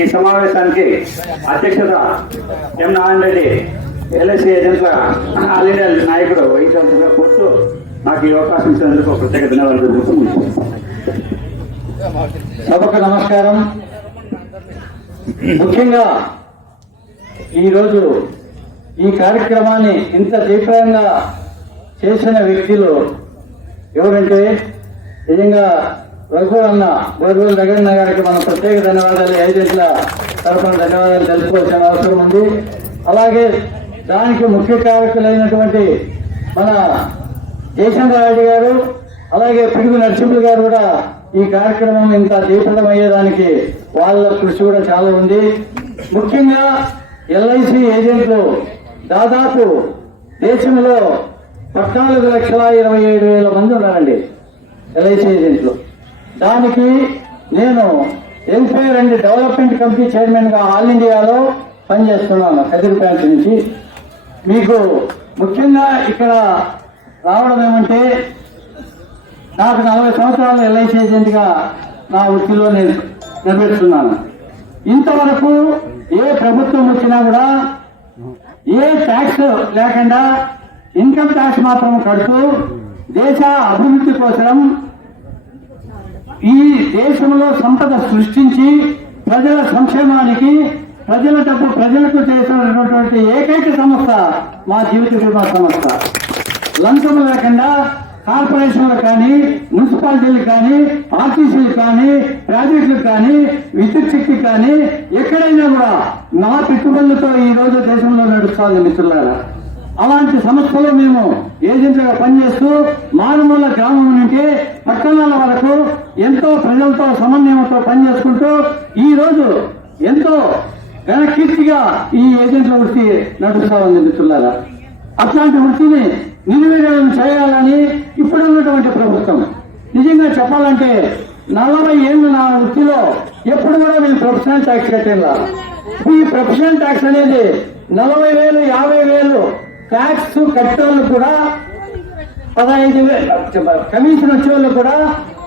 ఈ సమావేశానికి అధ్యక్షత ఎం నారాయణ రెడ్డి ఎల్ఐసి ఏజెంట్ల ఆల్ ఇండియా నాయకుడు వహించాల్సిందిగా కోరుతూ నాకు ఈ అవకాశం ఇచ్చినందుకు ప్రత్యేక ధన్యవాదాలు తెలుపుతూ సభకు నమస్కారం. ముఖ్యంగా ఈరోజు ఈ కార్యక్రమాన్ని ఇంత తీవ్రంగా చేసిన వ్యక్తులు ఎవరంటే నిజంగా రఘువన్న గోరుగోలు రగన్న గారికి మనం ప్రత్యేక ధన్యవాదాలు, ఏజెంట్ల తరఫున ధన్యవాదాలు తెలుసుకోవాల్సిన అవసరం ఉంది. అలాగే దానికి ముఖ్య కారకులైనటువంటి మన జయచంద్రారెడ్డి గారు, అలాగే పిడుగు నరసింహులు గారు కూడా ఈ కార్యక్రమం ఇంత దీపమయ్యేదానికి వాళ్ళ కృషి కూడా చాలా ఉంది. ముఖ్యంగా ఎల్ఐసి ఏజెంట్లు దాదాపు దేశంలో 14,27,000 మంది ఉన్నారండి ఎల్ఐసి ఏజెంట్లు. దానికి నేను welfare and development committee chairman గా ఆల్ ఇండియాలో పనిచేస్తున్నాను హైదరాబాద్ నుంచి. మీకు ముఖ్యంగా ఇక్కడ రావడం ఏమంటే, నాకు 40 సంవత్సరాలు ఎల్ఐసి ఏజెంట్ గా నా వృత్తిలో నేను నిర్వహిస్తున్నాను. ఇంతవరకు ఏ ప్రభుత్వం వచ్చినా కూడా ఏ ట్యాక్స్ లేకుండా ఇన్కమ్ ట్యాక్స్ మాత్రం కడుతూ దేశ అభివృద్ధి కోసం ఈ దేశంలో సంపద సృష్టించి ప్రజల సంక్షేమానికి, ప్రజల డబ్బు ప్రజలకు చేసినటువంటి ఏకైక సంస్థ మా జీవిత బీమా సంస్థ. లంచం లేకుండా కార్పొరేషన్లు కానీ, మున్సిపాలిటీలు కానీ, ఆర్టీసీలు కానీ, ప్రాజెక్టులు కానీ, విద్యుత్ శక్తి కానీ ఎక్కడైనా కూడా నా పెట్టుబడులతో ఈ రోజు దేశంలో నడుస్తుంది మిత్రులారా. అలాంటి సంస్థలో మేము ఏజెంట్లుగా పనిచేస్తూ మారుమూల గ్రామం నుండి పట్టణాల వరకు ఎంతో ప్రజలతో సమన్వయంతో పనిచేసుకుంటూ ఈ రోజు ఎంతో ఘనకీర్తిగా ఈ ఏజెంట్ల వృత్తి నడుస్తా ఉంది మిత్రులారా. అట్లాంటి వృత్తిని నిర్వీర్యం చేయాలని ఇప్పుడున్నటువంటి ప్రభుత్వం, నిజంగా చెప్పాలంటే 40 ఏళ్ళు నా వృత్తిలో ఎప్పుడు కూడా నేను ప్రొఫెషనల్ ట్యాక్స్ కట్టేలా. ఈ ప్రొఫెషనల్ ట్యాక్స్ అనేది 40,000, 50,000 ట్యాక్స్ కట్టేవాళ్ళు కూడా 15,000 కమిషన్ వచ్చే వాళ్ళు కూడా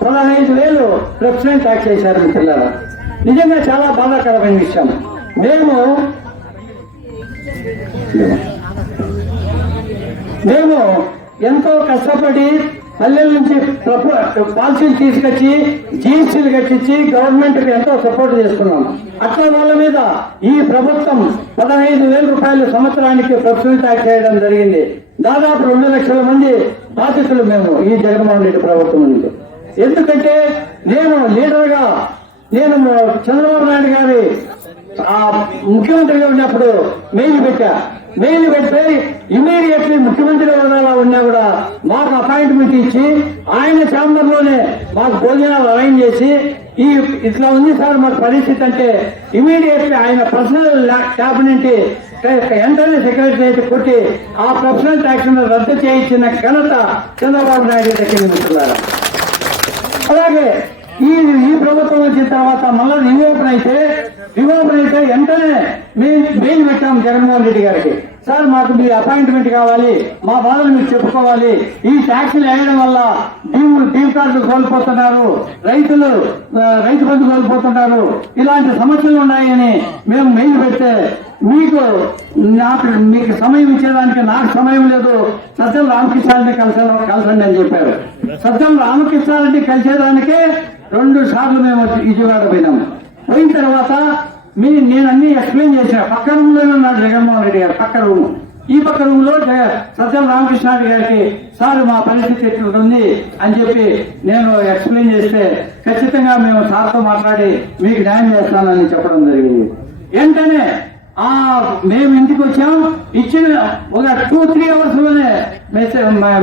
15,000 ప్రొఫెషనల్ ట్యాక్స్ వేశారు మిత్రులారా. నిజంగా చాలా బాధాకరమైన విషయం. మేము ఎంతో కష్టపడి పల్లెల నుంచి పాలసీలు తీసుకొచ్చి జీఎస్టీలు కట్టించి గవర్నమెంట్ కి ఎంతో సపోర్ట్ చేస్తున్నాం. అట్లా వాళ్ళ మీద ఈ ప్రభుత్వం 15,000 రూపాయలు సంవత్సరానికి ప్రొఫెషనల్ ట్యాక్స్ చేయడం జరిగింది. దాదాపు 2 లక్షల మంది బాధితులు మేము ఈ జగన్మోహన్ రెడ్డి ప్రభుత్వం నుంచి. ఎందుకంటే నేను లీడర్ గా నేను చంద్రబాబు నాయుడు గారి ముఖ్యమంత్రిగా ఉన్నప్పుడు మెయిల్ పెడితే ఇమీడియట్లీ ముఖ్యమంత్రి హోదాలో ఉన్నా కూడా మాకు అపాయింట్మెంట్ ఇచ్చి ఆయన ఛాంబర్ లోనే మాకు భోజనాలు అరేంజ్ చేసి ఇట్లా ఉంది సార్ మాకు పరిస్థితి అంటే ఇమీడియట్లీ ఆయన పర్సనల్ క్యాబినెట్ వెంటనే సెక్రటరీ కొట్టి ఆ ప్రొఫెషనల్ ట్యాక్స్ రద్దు చేయించిన ఘనత చంద్రబాబు నాయుడు దగ్గర మిత్రులారా. అలాగే ఈ ప్రభుత్వం వచ్చిన తర్వాత మళ్ళీ రివోపన్ అయితే వెంటనే మెయిల్ పెట్టాం జగన్మోహన్ రెడ్డి గారికి. సార్ మాకు మీ అపాయింట్మెంట్ కావాలి, మా బాధలు మీరు చెప్పుకోవాలి, ఈ ట్యాక్సులు వేయడం వల్ల డీమ్ కార్డులు కోల్పోతున్నారు, రైతు బంధు కోల్పోతున్నారు, ఇలాంటి సమస్యలు ఉన్నాయని మేము మెయిల్ పెడితే మీకు సమయం ఇచ్చేదానికి నాకు సమయం లేదు, సజ్జల రామకృష్ణారెడ్డి కలసండి అని చెప్పారు. సజ్జల రామకృష్ణారెడ్డి కలిసేదానికే 2 సార్లు మేము విజయవాడ పోయినాము. పోయిన తర్వాత నేను అన్ని ఎక్స్ప్లెయిన్ చేశాను. పక్క రూమ్ లోనే ఉన్నాడు జగన్మోహన్ రెడ్డి గారు, పక్క రూమ్. ఈ పక్క రూమ్ లో సజ్జల రామకృష్ణారెడ్డి గారికి సార్ మా పరిస్థితి ఎట్లుంది అని చెప్పి నేను ఎక్స్ప్లెయిన్ చేస్తే ఖచ్చితంగా మేము సార్తో మాట్లాడి మీకు న్యాయం చేస్తానని చెప్పడం జరిగింది. వెంటనే మేము ఇంటికి వచ్చాం, ఇచ్చిన ఒక 2-3 అవర్స్ లోనే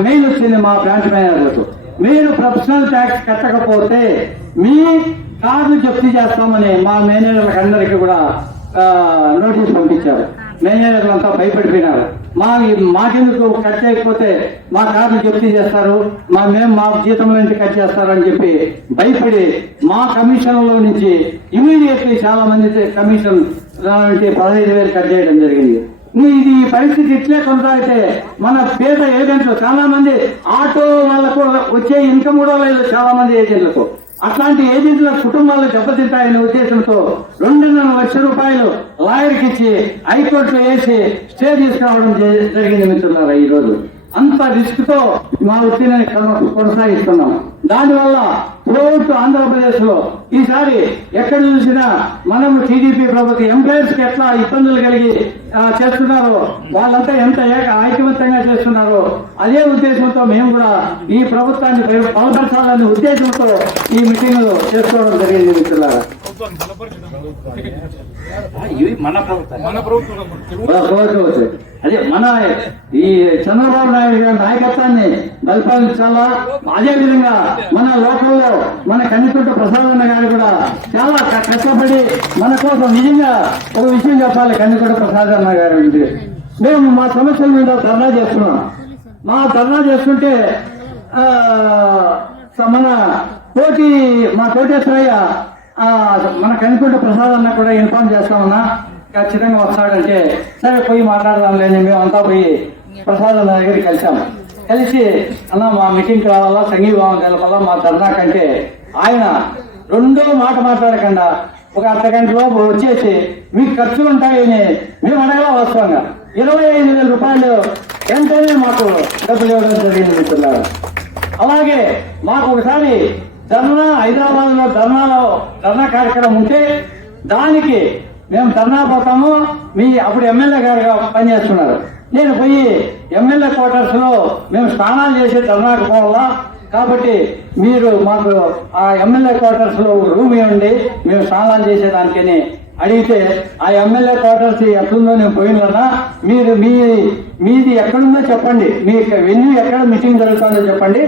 మెయిల్ వచ్చింది మా బ్రాంచ్ మేనేజర్లకు. మీరు ప్రొఫెషనల్ ట్యాక్స్ కట్టకపోతే మీ కార్డు జప్తీ చేస్తామని మా మేనేజర్లకు అందరికీ కూడా నోటీస్ పంపించారు. మేనేజర్లు అంతా భయపడిపోయినారు. మాకెందుకు కట్ చేయకపోతే మా కార్డు జప్తీ చేస్తారు, మా జీతంలో నుంచి కట్ చేస్తారు అని చెప్పి భయపడి మా కమిషన్ లో నుంచి ఇమీడియట్లీ చాలా మంది కమిషన్ 15,000 కట్ చేయడం జరిగింది. ఇది పరిస్థితి ఇట్లే కొనసాగితే మన పేద ఏజెంట్లు చాలా మంది ఆటో వాళ్ళకు వచ్చే ఇన్కమ్ కూడా లేదు. చాలా మంది ఏజెంట్లకు అట్లాంటి ఏజెంట్ల కుటుంబాలు దెబ్బతింటాయనే ఉద్దేశంతో 2.5 లక్షల రూపాయలు లాయర్కి ఇచ్చి హైకోర్టులో వేసి స్టే తీసుకురావడం జరిగింది మిత్రులారా. ఈ రోజు అంత రిస్క్ తో మా వృత్తిని కొనసాగిస్తున్నాం. దానివల్ల త్రూఅవుట్ ఆంధ్రప్రదేశ్ లో ఈసారి ఎక్కడ చూసినా మనం టీడీపీ ప్రభుత్వం ఎంప్లాయర్స్ కి ఎట్లా ఇబ్బందులు కలిగి చేస్తున్నారో, వాళ్ళంతా ఎంత ఐకమత్యంగా చేస్తున్నారో అదే ఉద్దేశంతో మేము కూడా ఈ ప్రభుత్వాన్ని బలపరచాలనే ఉద్దేశంతో ఈ మీటింగ్ చేసుకోవడం జరిగింది మిత్రులారా. ఇవి మన ప్రభుత్వం అదే మన ఈ చంద్రబాబు నాయుడు గారి నాయకత్వాన్ని బలపరించాలా. అదే విధంగా మన లోకల్లో మన కనికుంట ప్రసాదన్న గారు కూడా చాలా కష్టపడి మన కోసం నిజంగా ఒక విషయం చెప్పాలి. కనికుంట ప్రసాదన్న గారి గురించి మేము మా సమస్యల మీద ధర్నా చేస్తున్నాం. మా ధర్నా చేస్తుంటే మా కోటేశ్వరయ్య మన కనికుంట ప్రసాదన్న కూడా ఇన్ఫార్మ్ చేస్తామన్నా, ఖచ్చితంగా వస్తాడంటే సరే పోయి మాట్లాడదాం లేని మేమంతా పోయి ప్రసాద్ అన్న దగ్గరికి కలిసి అన్న మా మీటింగ్కి రావాలా, సంఘీభావం తెలపాలా మా ధర్నా కంటే ఆయన రెండో మాట మాట్లాడకుండా ఒక అర్ధగంట లోపు వచ్చేసి మీకు ఖర్చులు ఉంటాయని మేము అడగలా వాస్తవంగా 25,000 రూపాయలు వెంటనే మాకు డబ్బులు ఇవ్వడం జరిగింది మిత్రులారా. అలాగే మాకు ఒకసారి ధర్నా హైదరాబాద్ లో ధర్నా కార్యక్రమం ఉంటే దానికి మేము ధర్నా పోతాము. అప్పుడు ఎమ్మెల్యే గారుగా పనిచేస్తున్నారు. నేను పోయి ఎమ్మెల్యే క్వార్టర్స్ లో మేము స్నానాలు చేసి ధర్నాకు పోవాలా, కాబట్టి మీరు మాకు ఆ ఎమ్మెల్యే క్వార్టర్స్ లో రూమ్ ఇవ్వండి మేము స్నానాలు చేసేదానికని అడిగితే, ఆ ఎమ్మెల్యే క్వార్టర్స్ ఎట్లుందో నేను పోయినా మీరు మీది ఎక్కడుందో చెప్పండి, మీ వెన్యూ ఎక్కడ మీటింగ్ జరుగుతుందో చెప్పండి,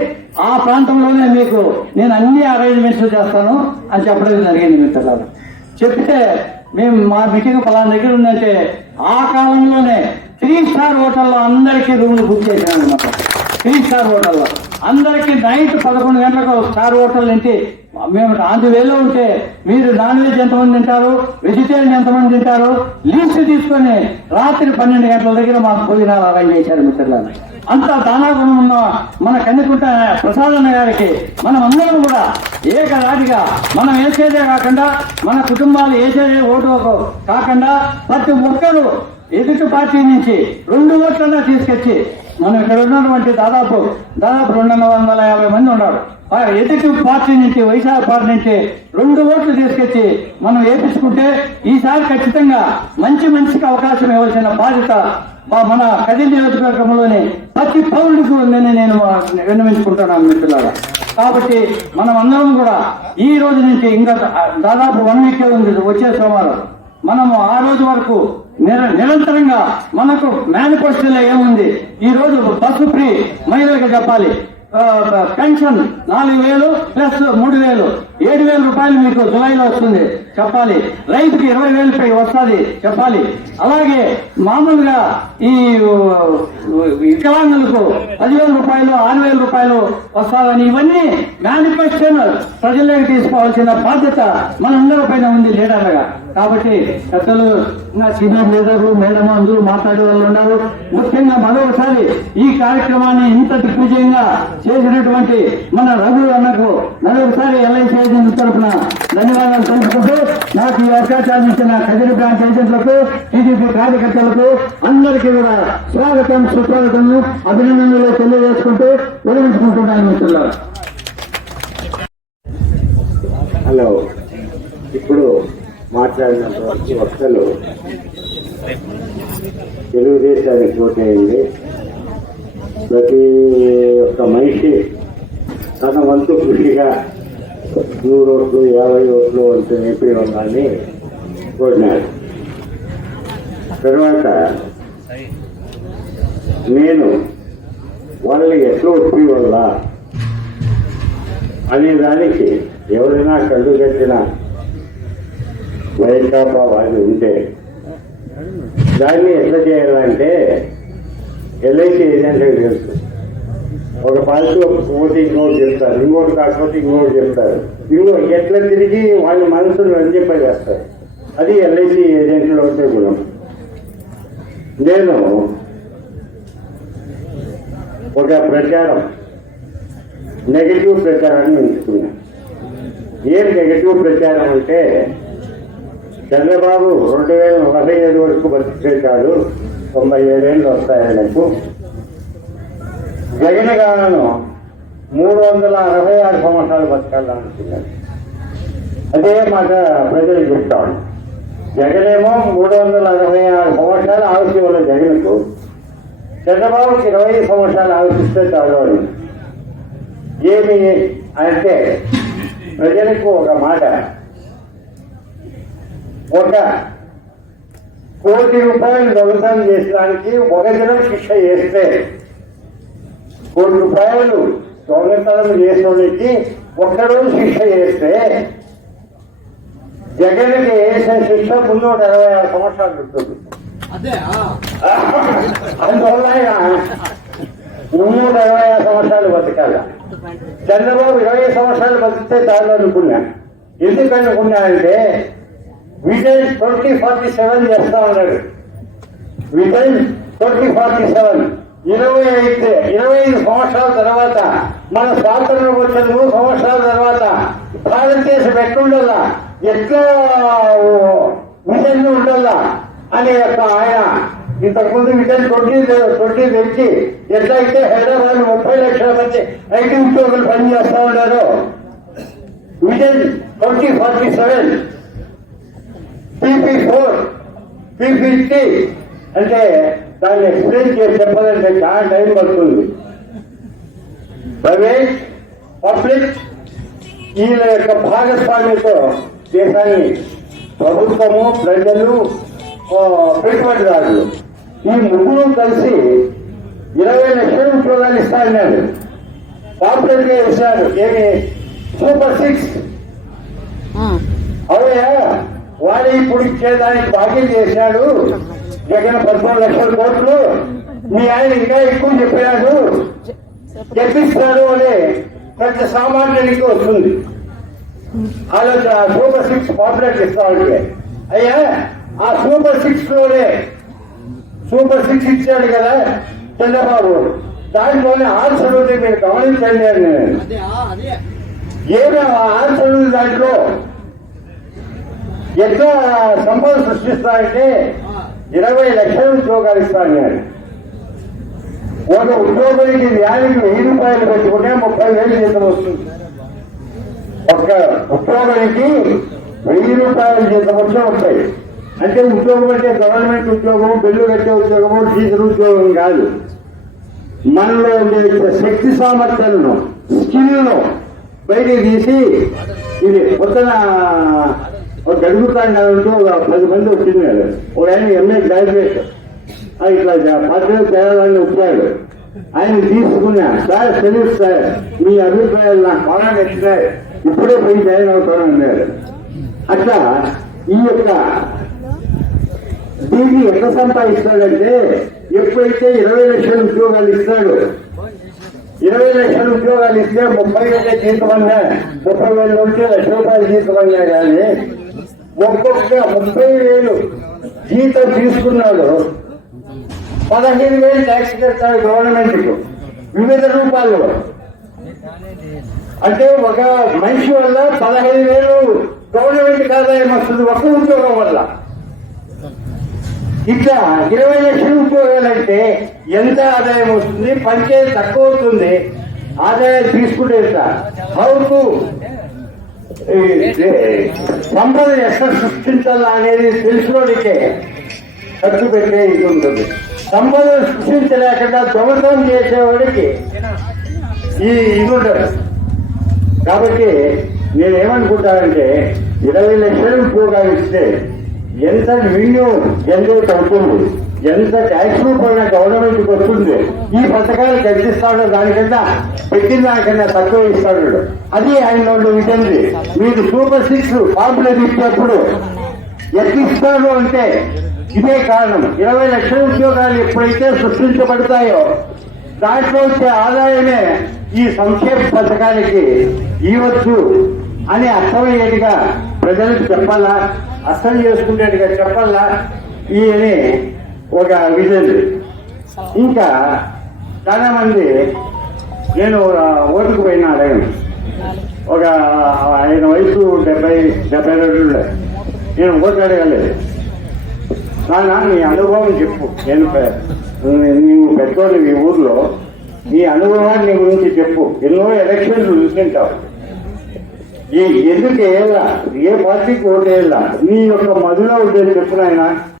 ఆ ప్రాంతంలోనే మీకు నేను అన్ని అరేంజ్మెంట్స్ చేస్తాను అని చెప్పడం జరిగింది మిత్రులారా. చెప్తే మేము మా మీటింగ్ పలానా దగ్గర ఉందంటే ఆ కాలంలోనే 3 స్టార్ హోటల్లో అందరికీ రూమ్లు బుక్ చేశాను అనమాట. 3 స్టార్ హోటల్లో అందరికీ నైట్ 11 గంటలకు స్టార్ హోటల్ నుంచి మేము అందువేలో ఉంటే మీరు నాన్ వెజ్ ఎంతమంది తింటారు, వెజిటేరియన్ ఎంతమంది తింటారు లిస్ట్ తీసుకొని రాత్రి 12 గంటల దగ్గర మాకు భోజనాలు అరేంజ్ చేశారు మిత్రులారా. అంత దానాగుణం ఉన్న మన కన్నికుంట ప్రసాదన్న గారికి మనం అందరం కూడా ఏకరాటిగా మనం వేసేదే కాకుండా మన కుటుంబాలు వేసేదే ఓటు కాకుండా ప్రతి ఒక్కరూ ఎదుటి పార్టీ నుంచి 2 ఓట్లన్నా తీసుకొచ్చి మనం ఇక్కడ ఉన్నటువంటి దాదాపు 250 మంది ఉన్నారు. ఎదుటి పార్టీ నుంచి వైఎస్ఆర్ పార్టీ నుంచి 2 ఓట్లు తీసుకొచ్చి మనం వేపించుకుంటే ఈసారి ఖచ్చితంగా మంచి మనిషికి అవకాశం ఇవ్వాల్సిన బాధ్యత మన కదిరి నియోజకవర్గంలోని ప్రతి పౌరుడికి ఉందని నేను విన్నవించుకుంటున్నాను మిత్రులారా. కాబట్టి మనం అందరం కూడా ఈ రోజు నుంచి ఇంకా దాదాపు 1 వీక్ ఉంది, వచ్చే సోమవారం మనము ఆ రోజు వరకు నిరంతరంగా మనకు మేనిఫెస్టోలో ఏముంది, ఈ రోజు బస్సు ఫ్రీ మహిళలకు చెప్పాలి, పెన్షన్ 4,000 ప్లస్ 3,000 7,000 రూపాయలు మీకు జులైలో వస్తుంది చెప్పాలి, రైతుకి 20,000 వస్తుంది చెప్పాలి. అలాగే మామూలుగా ఈ వికలాంగులకు 10,000 రూపాయలు 6,000 రూపాయలు వస్తాదని ఇవన్నీ మేనిఫెస్టోను ప్రజల్లోకి తీసుకోవాల్సిన బాధ్యత మనందరి పైన ఉంది లీడర్లుగా. కాబట్టి పెద్దలు సీనియర్ లీడర్లు మేడం అందరూ మాట్లాడే వాళ్ళు ఉన్నారు. ముఖ్యంగా మరొకసారి ఈ కార్యక్రమాన్ని ఇంత దిగ్విజయంగా చేసినటువంటి మన రఘు అన్నకు మరొకసారి ఎల్ఐసి ఏజెంట్ తరఫున ధన్యవాదాలు తెలుపుకుంటూ నాకు ఈ అవకాశాన్ని ఇచ్చిన కదిరి బ్రాంచ్ ఏజెంట్లకు, టీడీపీ కార్యకర్తలకు అందరికీ కూడా స్వాగతం సుస్వాగతం అభినందనలు తెలియజేసుకుంటూ విరమించుకుంటున్నాను మిత్రులారా. హలో, ఇప్పుడు మాట్లాడినటువంటి వక్తలు తెలుగుదేశానికి ఓటేయండి, ప్రతి ఒక్క మనిషి తన వంతు కృషిగా 100 ఓట్లు 50 ఓట్లు వంతు నింపి ఉండాలని కోరినారు. తర్వాత నేను వాళ్ళని ఎట్లా ఒప్పి వల్ల అనే దానికి ఎవరైనా కళ్ళు కట్టిన వైకాపా వాళ్ళు ఉంటే దాన్ని ఎట్లా చేయాలంటే ఎల్ఐసి ఏజెంట్లకు తెలుసు. ఒక పాలసీ పోతే ఇంకోటి చెప్తారు, ఇంకోటి కాకపోతే ఇంకోటి చెప్తారు, ఎట్లా తిరిగి వాళ్ళ మనసును రంజింపజేస్తారు. అది ఎల్ఐసి ఏజెంట్లో ఉంటే గుణం. నేను ఒక ప్రచారం నెగిటివ్ ప్రచారాన్ని ఎంచుకున్నాను. ఏం నెగటివ్ ప్రచారం అంటే చంద్రబాబు 2045 వరకు బతికేశాడు, 97 వస్తాయి ఆయనకు. జగన్ గాను 366 సంవత్సరాలు బతకాలనుకున్నాడు. అదే మాట ప్రజలు చెప్తాడు. జగనేమో 366 సంవత్సరాలు ఆయుష్యం ఉన్న జగన్కు, చంద్రబాబుకి 25 సంవత్సరాలు ఆలోచిస్తే చాలు. ఏమి అంటే ప్రజలకు ఒక మాట, 1 కోటి రూపాయలు దొంగతనం చేసడానికి 1 దినం శిక్ష చేస్తే, 1 కోటి రూపాయలు దొంగతనం చేసేవాడికి 1 రోజు శిక్ష చేస్తే, జగన్కి వేసిన శిక్ష 326 సంవత్సరాలు ఉంటుంది. అందువల్ల 326 సంవత్సరాలు బతకాల. చంద్రబాబు 20 సంవత్సరాలు బతికితే చాలు అనుకున్నా. ఎందుకు అనుకున్నా అంటే విజన్ 2047 చేస్తా ఉన్నాడు. విజన్ 2047 25 సంవత్సరాల తర్వాత, మన స్వాతంత్రం వచ్చిన 3 సంవత్సరాల తర్వాత భారతదేశం ఎట్లుండాలా, ఎట్లా విజన్ ఉండాలా అనే ఆయన ఇంతకుముందు విజన్ 20 తెచ్చి ఎట్లయితే హైదరాబాద్ 30 లక్షల మంది ఐటీ ఉద్యోగులు పనిచేస్తా ఉన్నారు, విజన్ 2047 PP4 PP3 అంటే దాన్ని ఎక్స్ప్లెయిన్ చేసి చెప్పాలంటే చాలా టైం పడుతుంది. ప్రైవేట్ పబ్లిక్ వీళ్ళ యొక్క భాగస్వామ్యంతో దేశాన్ని ప్రభుత్వము, ప్రజలు, పెట్టుబడిదారులు ఈ 3 కలిసి 20 లక్షల ఉద్యోగాలు ఇస్తారన్నాడు. పాపులర్ గా ఇచ్చాడు. ఏమి సూపర్ 6 అవుయా, వాడు ఇప్పుడు ఇచ్చేదానికి భాగ్యం చేశాడు. జగన్ 14 లక్షల కోట్లు, మీ ఆయన ఇంకా ఎక్కువ చెప్పాడు, చెప్పిస్తాడు అని ప్రతి సామాన్యునికి వస్తుంది ఆలోచన. సూపర్ 6 పాపులర్ ఇస్తా ఉంటే, అయ్యా ఆ సూపర్ 6 లోనే సూపర్ 6 ఇచ్చాడు కదా చంద్రబాబు, దాంట్లోనే ఆన్సర్ ఉంటే మీరు గమనించండి అని. ఏమి ఆన్సర్ ఉంది దాంట్లో? ఎట్లా సంపద సృష్టిస్తారంటే 20 లక్షల ఉద్యోగాలు ఇస్తాను. ఒక ఉద్యోగానికి న్యాయానికి 1000 రూపాయలు పెట్టుకుంటే 30,000 జీతం వస్తుంది. ఒక ఉద్యోగానికి 1000 రూపాయల జీతం వచ్చే ఉంటాయి. అంటే ఉద్యోగం అంటే గవర్నమెంట్ ఉద్యోగం, బిల్లు కట్టే ఉద్యోగము, టీచర్ ఉద్యోగం కాదు. మనలో ఉండే శక్తి సామర్థ్యాలను, స్కిల్ను బయటికి తీసి ఇది పొద్దున ఒక గడుగుతాంటూ 10 మంది వచ్చింది. ఒక ఆయన MA గ్రాడ్యుయేట్ ఇట్లా పార్టీలో చేరాలని వచ్చాడు. ఆయన తీసుకున్నా, సార్ తెలుసు సార్, మీ అభిప్రాయాలు నాకు బాగా నచ్చినాయి, ఇప్పుడే పోయి జాయిన్ అవుతాను అన్నారు. అట్లా ఈ యొక్క దీన్ని ఎట్లా సంపాదిస్తాడంటే, ఎప్పుడైతే 20 లక్షల ఉద్యోగాలు ఇస్తాడు, 20 లక్షల ఉద్యోగాలు ఇస్తే 30,000 జీతం అన్నా, 30,000 నుంచి 1,00,000 రూపాయలు జీతం అన్నా కానీ ఒక్కొక్క 30,000 జీతం తీసుకున్నాడు, 15,000 ట్యాక్స్ కడతాడు గవర్నమెంట్ కు వివిధ రూపాల్లో. అంటే ఒక మనిషి వల్ల 15,000 గవర్నమెంట్ ఆదాయం వస్తుంది ఒక ఉద్యోగం వల్ల. ఇట్లా 20 లక్షల ఉద్యోగాలంటే ఎంత ఆదాయం వస్తుంది? పంచాయతీ తక్కువ అవుతుంది, ఆదాయం తీసుకుంటే హౌకు సంపద ఎక్కడ సృష్టించాలా అనేది తెలుసుకోవడానికే ఖర్చు పెట్టే ఇది ఉంటుంది. సంపద సృష్టించలేకుండా దొంగతనం చేసేవాడికి ఈ ఇది ఉండదు. కాబట్టి నేనేమనుకుంటానంటే 20 లక్షల ఉద్యోగాలు ఇస్తే ఎంత రెవెన్యూ జనరేట్ అవుతుంది, ఎంత ట్యాక్స్ రూపంగా గవర్నమెంట్కి వస్తుంది, ఈ పథకాలు కల్పిస్తాడో దానికన్నా పెట్టిన దానికన్నా తక్కువ ఇస్తాడు. అది ఆయన విధంగా మీరు సూపర్ 6 పాపులర్ ఇచ్చినప్పుడు ఎక్కిస్తాడు అంటే ఇదే కారణం. 20 లక్షల ఉద్యోగాలు ఎప్పుడైతే సృష్టించబడతాయో దాంట్లో వచ్చే ఆదాయమే ఈ సంక్షేమ పథకానికి ఇవ్వచ్చు అని అర్థమయ్యేట్టుగా ప్రజలకు చెప్పాలా, అర్థం చేసుకునేట్టుగా చెప్పాలా అని ఒక విజన్. ఇంకా చాలా మంది నేను ఓటుకు పోయినా అడగను, ఒక ఆయన వయసు 72 నేను ఓటు అడగలేదు. నాన్న నీ అనుభవం చెప్పు, నీవు పెట్టుకోండి ఈ ఊర్లో నీ అనుభవాన్ని గురించి చెప్పు. ఎన్నో ఎలక్షన్లు చూస్తుంటావు, ఎందుకు వేయాలా, ఏ పార్టీకి ఓటు వేయాలా, నీ యొక్క మధులో ఉండేది చెప్పు నాయన.